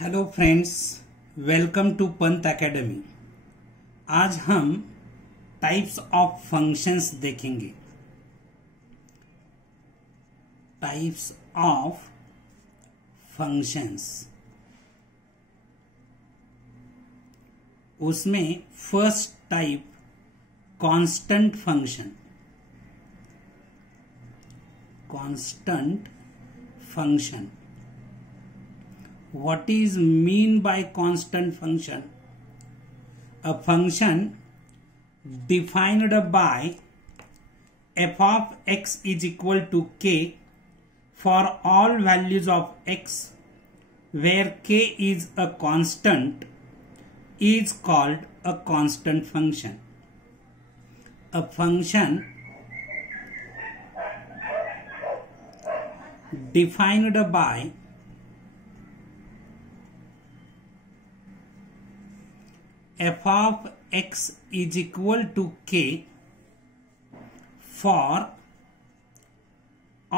Hello friends, welcome to Pant academy. आज हम types of functions देखेंगे। टाइप्स ऑफ फंक्शंस, उसमें first type constant function. Constant function, what is mean by constant function? A function defined by f of x is equal to k for all values of x where k is a constant is called a constant function. A function defined by f of x is equal to k for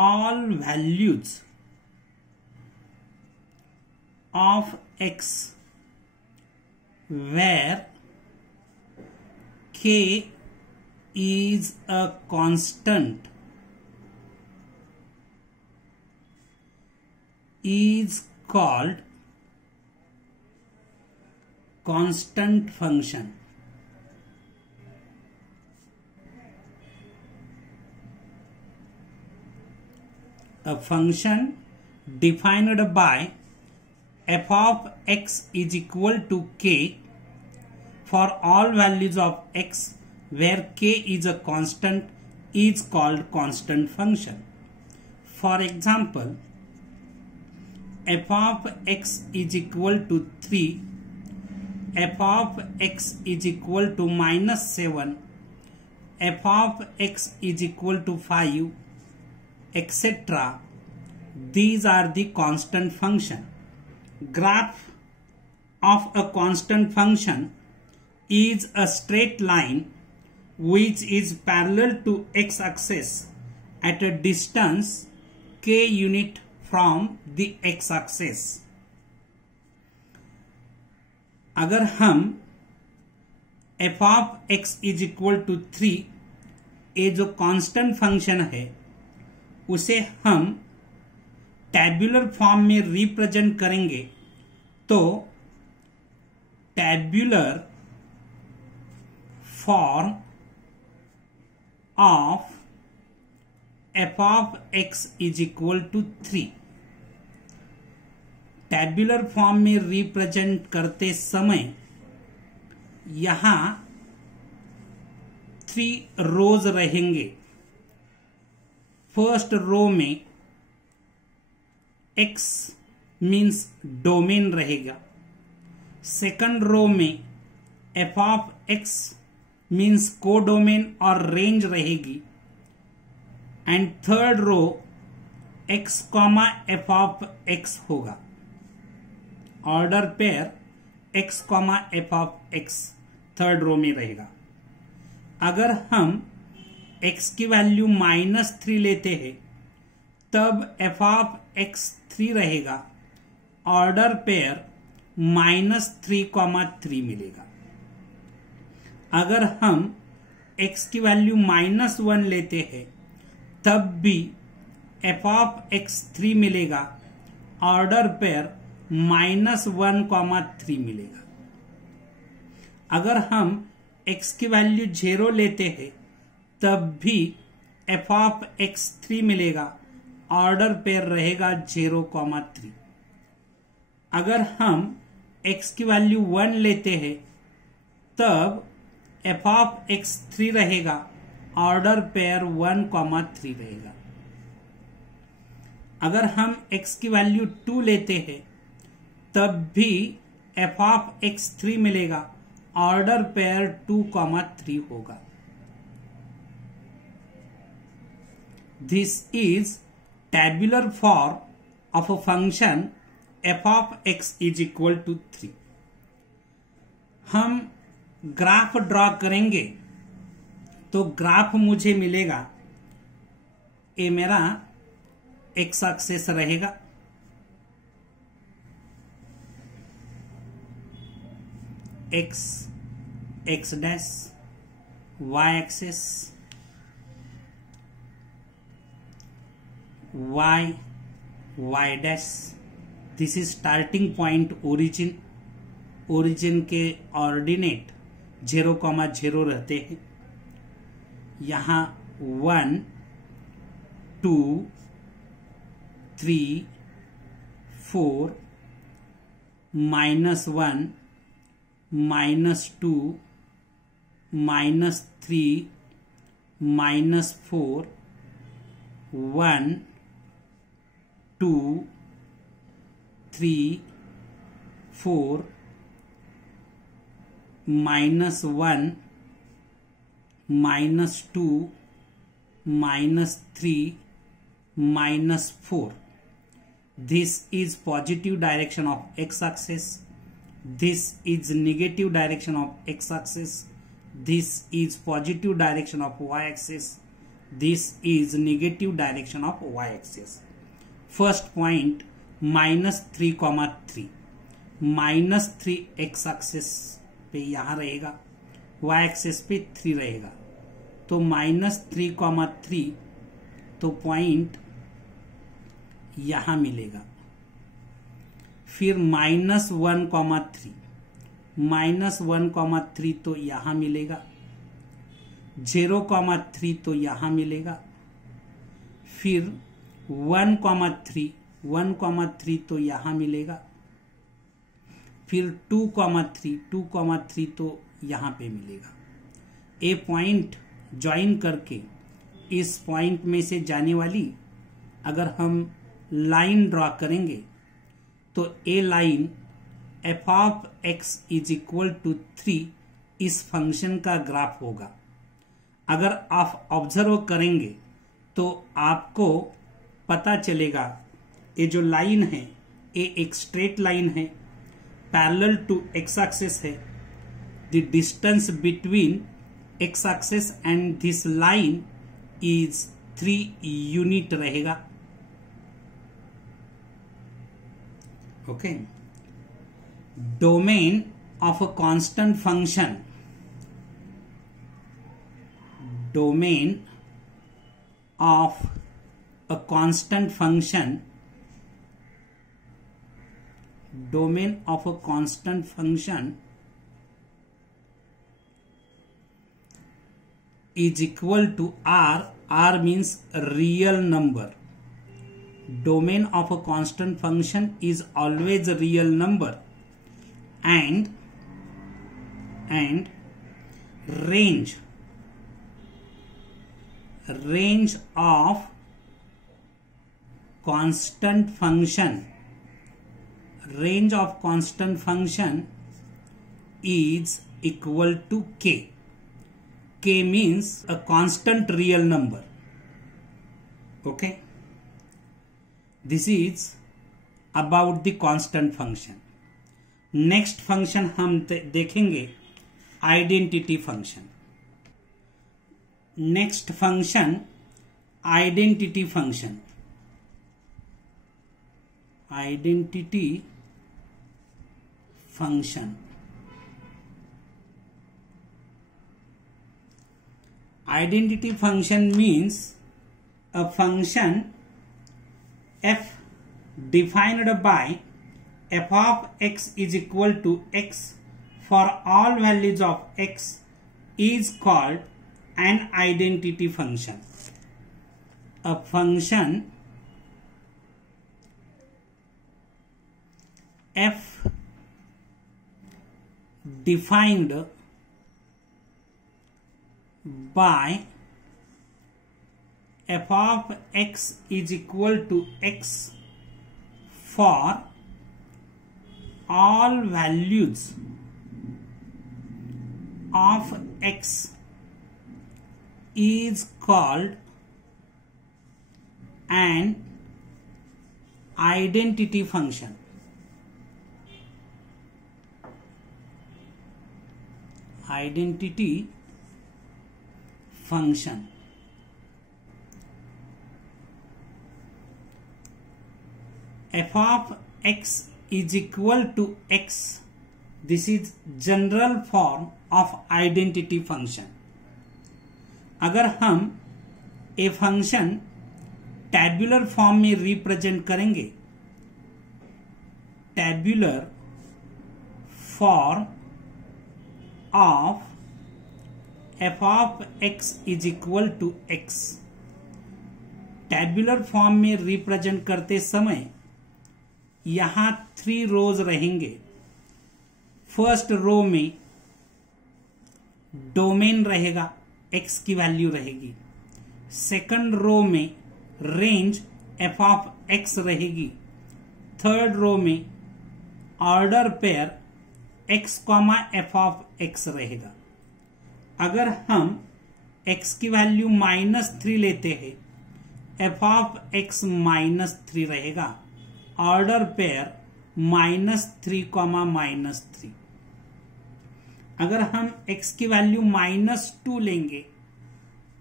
all values of x where k is a constant is called constant function. A function defined by f of x is equal to k for all values of x where k is a constant is called constant function. For example, f of x is equal to 3, f of x is equal to -7, f of x is equal to 5, etc. These are the constant function. Graph of a constant function is a straight line which is parallel to x-axis at a distance k unit from the x-axis. अगर हम f of x is equal to 3 ये जो constant function है उसे हम tabular form में represent करेंगे तो tabular form of f of x is equal to 3 tabular form में रिप्रेजेंट करते समय यहां 3 रोज रहेंगे। फर्स्ट रो में x मीन्स डोमेन रहेगा, सेकंड रो में f of x means codomain और रेंज रहेगी and third row x, f of x होगा। Order pair x, f of x थर्ड रो में रहेगा। अगर हम x की वैल्यू -3 लेते हैं तब f of x 3 रहेगा। ऑर्डर पेयर -3, 3 मिलेगा। अगर हम x की वैल्यू -1 लेते हैं तब भी f of x 3 मिलेगा। ऑर्डर पेयर -1, 3 मिलेगा। अगर हम x की वैल्यू 0 लेते हैं तब भी f of x 3 मिलेगा। ऑर्डर पेयर रहेगा 0, 3। अगर हम x की वैल्यू 1 लेते हैं तब f of x 3 रहेगा। ऑर्डर पेयर 1, 3 रहेगा। अगर हम x की वैल्यू 2 लेते हैं तब भी f of x 3 मिलेगा। ऑर्डर पेयर 2, 3 होगा। This is tabular form of a function f of x is equal to 3। हम ग्राफ ड्रॉ करेंगे तो ग्राफ मुझे मिलेगा, ये मेरा x एक्सिस रहेगा, x x dash, y axis y y dash. This is starting point origin. Origin के ordinate 0,0 रहते हैं. यहां 1 2 3 4 -1 -2 -3 -4 1 2 3 4 -1 -2 -3 -4. This is positive direction of x-axis. This is negative direction of x-axis. This is positive direction of y-axis. This is negative direction of y-axis. First point -3,3. -3 x-axis पे यहाँ रहेगा, y-axis पे 3 रहेगा. तो -3,3 तो पॉइंट यहां मिलेगा. फिर -1,3 -1,3 तो यहां मिलेगा. 0,3 तो यहां मिलेगा. फिर 1,3 1,3 तो यहां मिलेगा. फिर 2,3 2,3 तो यहां पे मिलेगा. ए पॉइंट ज्वाइन करके इस पॉइंट में से जाने वाली अगर हम लाइन ड्रॉ करेंगे तो a line f of x is equal to 3 इस फंक्शन का ग्राफ होगा. अगर आप ऑब्जर्व करेंगे तो आपको पता चलेगा ये जो लाइन है ये एक स्ट्रेट लाइन है, पैरेलल टू x एक्सिस है. The distance between x axis and this line is 3 unit रहेगा. Okay. Domain of a constant function. Domain of a constant function. Domain of a constant function is equal to r. R means real number. Domain of a constant function is always a real number, and range of constant function is equal to k. K means a constant real number. Okay. This is about the constant function. Next function हम देखेंगे identity function. Next function identity function. Identity function. Identity function means a function f defined by f of x is equal to x for all values of x is called an identity function. A function f defined by f of x is equal to x for all values of x is called an identity function. Identity function. F of x is equal to x this is general form of identity function. अगर हम a function tabular form में represent करेंगे, tabular form of f of x is equal to x, tabular form में represent करते समय यहां 3 रोज रहेंगे। First row में डोमेन रहेगा, एक्स की वैल्यू रहेगी। सेकंड रो में रेंज एफ ऑफ एक्स रहेगी। थर्ड रो में order pair x comma F of x रहेगा। अगर हम x की वैल्यू -3 लेते हैं, एफ ऑफ एक्स -3 रहेगा, ऑर्डर पेयर -3, -3। अगर हम x की वैल्यू -2 लेंगे,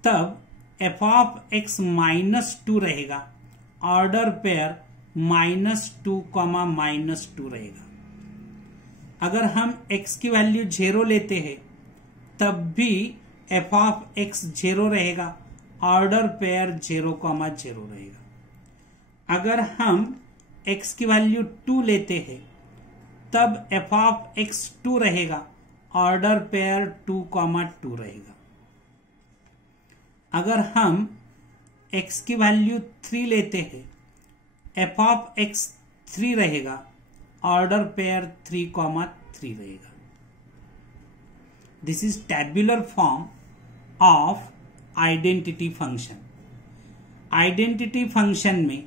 तब एफ ऑफ एक्स -2 रहेगा, ऑर्डर पेयर -2, -2 रहेगा। अगर हम x की वैल्यू 0 लेते हैं, तब भी एफ ऑफ एक्स 0 रहेगा, ऑर्डर पेयर 0, 0 रहेगा। अगर हम x की वैल्यू 2 लेते हैं, तब एफ ऑफ एक्स 2 रहेगा, ऑर्डर पेयर 2, 2 रहेगा। अगर हम x की वैल्यू 3 लेते हैं, एफ ऑफ एक्स 3 रहेगा, ऑर्डर पेयर 3, 3 रहेगा। This is tabular form of identity function. Identity function में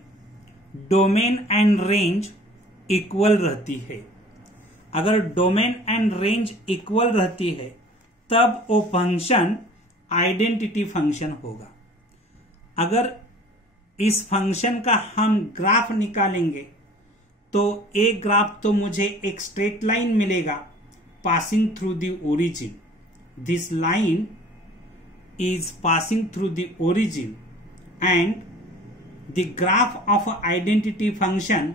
डोमेन एंड रेंज इक्वल रहती है। अगर डोमेन एंड रेंज इक्वल रहती है, तब वो फंक्शन आइडेंटिटी फंक्शन होगा। अगर इस फंक्शन का हम ग्राफ निकालेंगे, तो एक ग्राफ तो मुझे एक स्ट्रेट लाइन मिलेगा passing through the origin. This line is passing through the origin, and the graph of identity function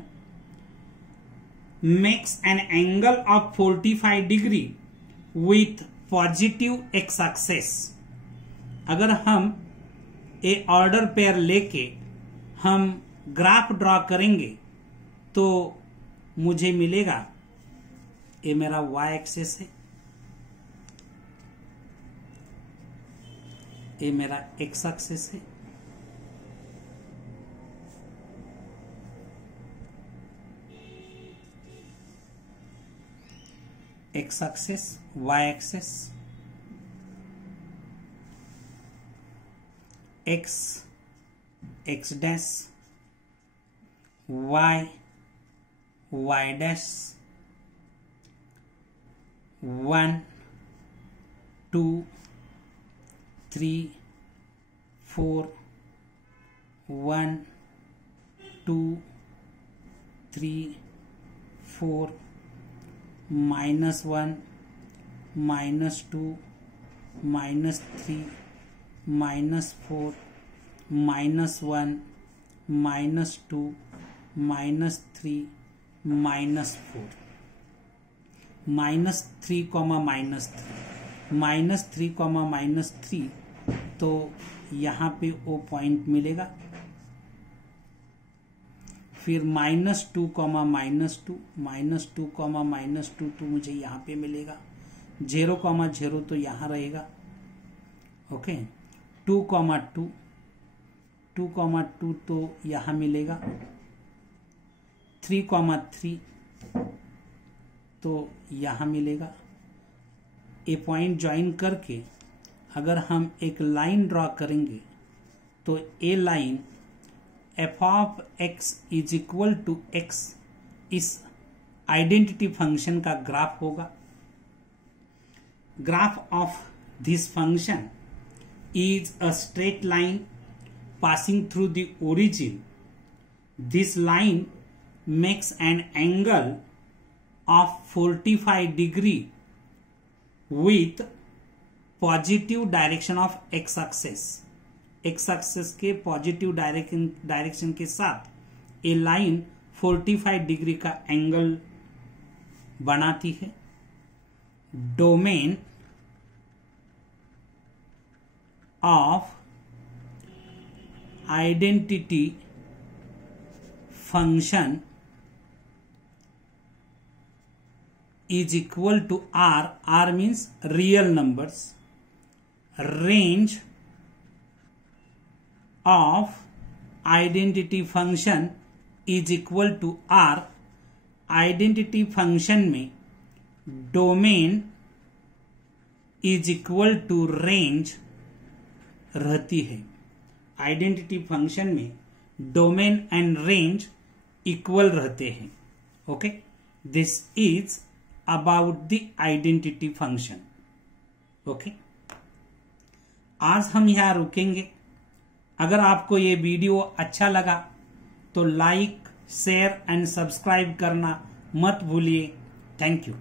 makes an angle of 45 degree with positive x axis. अगर हम ए ऑर्डर पेयर लेके हम graph draw करेंगे, तो मुझे मिलेगा, ये मेरा y एक्सेस है, ये मेरा x एक्सेस है, x axis, y axis, x, x dash, y, y dash, 1, 2, 3, 4, 1, 2, 3, 4, -1, -2, -3, -4, -1, -2, -3, -4, -3, -3, तो यहां पे वो पॉइंट मिलेगा। फिर -2, -2, तो मुझे यहां पे मिलेगा। 0, 0 तो यहां रहेगा। ओके, 2, 2 तो यहां मिलेगा। 3, 3 तो यहां मिलेगा। ए पॉइंट ज्वाइन करके अगर हम एक लाइन ड्रॉ करेंगे, तो a line f of x is equal to x इस आइडेंटिटी फंक्शन का ग्राफ होगा। Graph of this function is a straight line passing through the origin. This line makes an angle of 45 degree with positive direction of x axis. x axis के positive direction के साथ ये line 45 degree का angle बनाती है। Domain of identity function is equal to R. R means real numbers. Range of identity function is equal to R. Identity function में domain is equal to range रहती है. Identity function में domain and range equal रहते हैं. Okay, this is about the identity function. Okay, आज हम यहाँ रुकेंगे. अगर आपको ये वीडियो अच्छा लगा तो लाइक, शेयर एंड सब्सक्राइब करना मत भूलिए. Thank you.